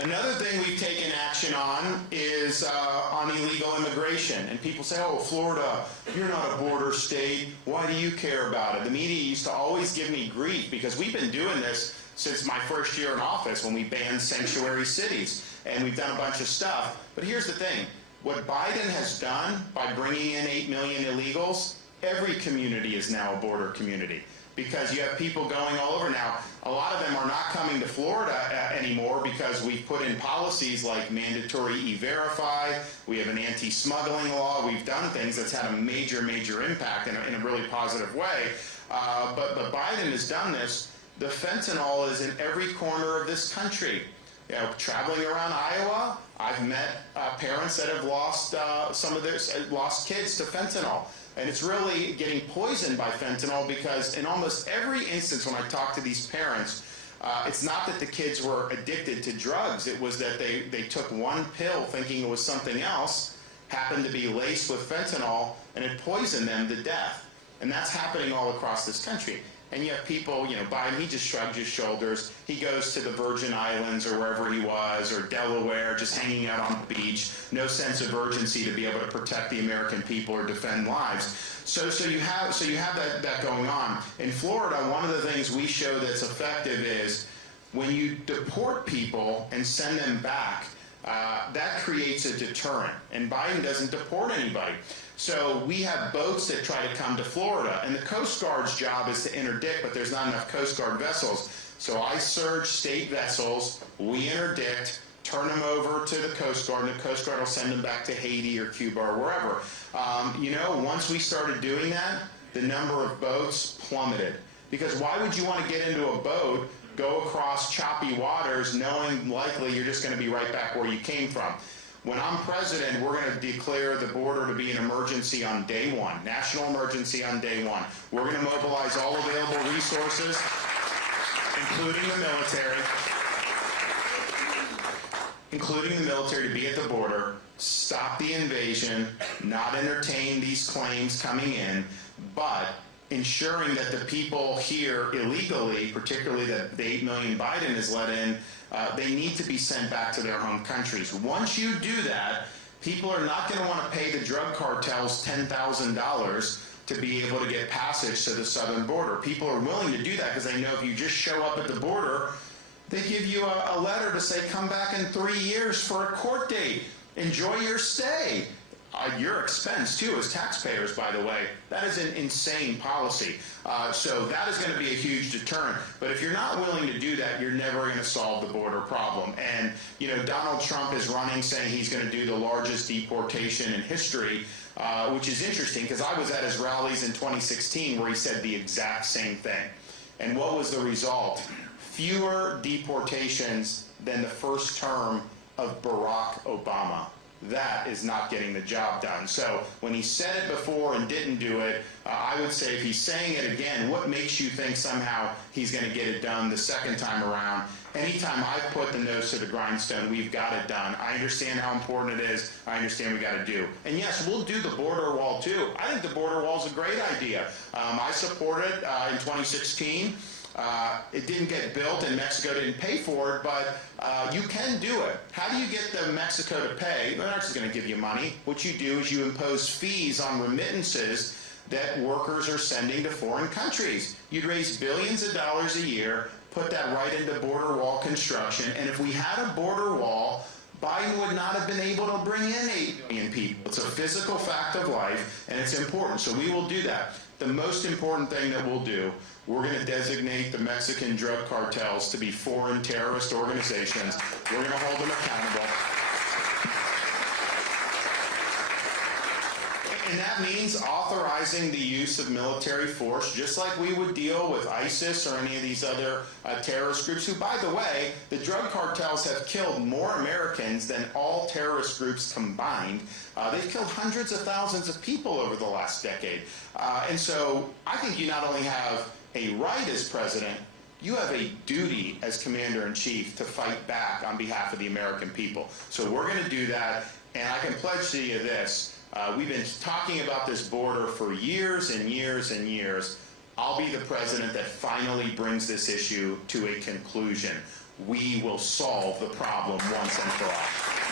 Another thing we've taken action on is on illegal immigration. And people say, oh, Florida, you're not a border state. Why do you care about it? The media used to always give me grief because we've been doing this since my first year in office when we banned sanctuary cities. And we've done a bunch of stuff. But here's the thing. What Biden has done by bringing in 8 million illegals, every community is now a border community. Because you have people going all over now. A lot of them are not coming to Florida anymore because we've put in policies like mandatory E-Verify. We have an anti-smuggling law. We've done things that's had a major, major impact in a really positive way. But Biden has done this. The fentanyl is in every corner of this country. You know, traveling around Iowa, I've met parents that have lost lost kids to fentanyl. And it's really getting poisoned by fentanyl because in almost every instance when I talk to these parents, it's not that the kids were addicted to drugs. It was that they took one pill thinking it was something else, happened to be laced with fentanyl, and it poisoned them to death. And that's happening all across this country. And you have people, you know, Biden, he just shrugged his shoulders. He goes to the Virgin Islands or wherever he was, or Delaware, just hanging out on the beach. No sense of urgency to be able to protect the American people or defend lives. So you have that going on. In Florida, one of the things we show that's effective is when you deport people and send them back, that creates a deterrent. And Biden doesn't deport anybody. So we have boats that try to come to Florida, and the Coast Guard's job is to interdict, but there's not enough Coast Guard vessels. So I surge state vessels, we interdict, turn them over to the Coast Guard, and the Coast Guard will send them back to Haiti or Cuba or wherever. You know, once we started doing that, the number of boats plummeted. Because why would you want to get into a boat, go across choppy waters, knowing likely you're just going to be right back where you came from? When I'm president, we're going to declare the border to be an emergency on day one, national emergency on day one. We're going to mobilize all available resources, including the military to be at the border, stop the invasion, not entertain these claims coming in, but ensuring that the people here illegally, particularly the 8 million Biden has let in, they need to be sent back to their home countries. Once you do that, people are not going to want to pay the drug cartels $10,000 to be able to get passage to the southern border. People are willing to do that because they know if you just show up at the border, they give you a letter to say, come back in 3 years for a court date. Enjoy your stay. Your expense, too, as taxpayers, by the way. That is an insane policy. So that is going to be a huge deterrent. But if you're not willing to do that, you're never going to solve the border problem. And, you know, Donald Trump is running saying he's going to do the largest deportation in history, which is interesting because I was at his rallies in 2016 where he said the exact same thing. And what was the result? Fewer deportations than the first term of Barack Obama. That is not getting the job done. So when he said it before and didn't do it, I would say if he's saying it again, what makes you think somehow he's going to get it done the second time around? Anytime I've put the nose to the grindstone, we've got it done. I understand how important it is. I understand we got to do. And yes, we'll do the border wall too. I think the border wall is a great idea. I supported it in 2016. It didn't get built and Mexico didn't pay for it, but you can do it. How do you get Mexico to pay? They're not just going to give you money. What you do is you impose fees on remittances that workers are sending to foreign countries. You'd raise billions of dollars a year, put that right into border wall construction, and if we had a border wall, Biden would not have been able to bring in 8 million people. It's a physical fact of life, and it's important, so we will do that. The most important thing that we'll do, we're going to designate the Mexican drug cartels to be foreign terrorist organizations. We're going to hold them accountable. And that means authorizing the use of military force, just like we would deal with ISIS or any of these other terrorist groups, who, by the way, the drug cartels have killed more Americans than all terrorist groups combined. They've killed hundreds of thousands of people over the last decade. And so I think you not only have a right as president, you have a duty as commander-in-chief to fight back on behalf of the American people. So we're going to do that, and I can pledge to you this. We've been talking about this border for years and years and years. I'll be the president that finally brings this issue to a conclusion. we will solve the problem once and for all.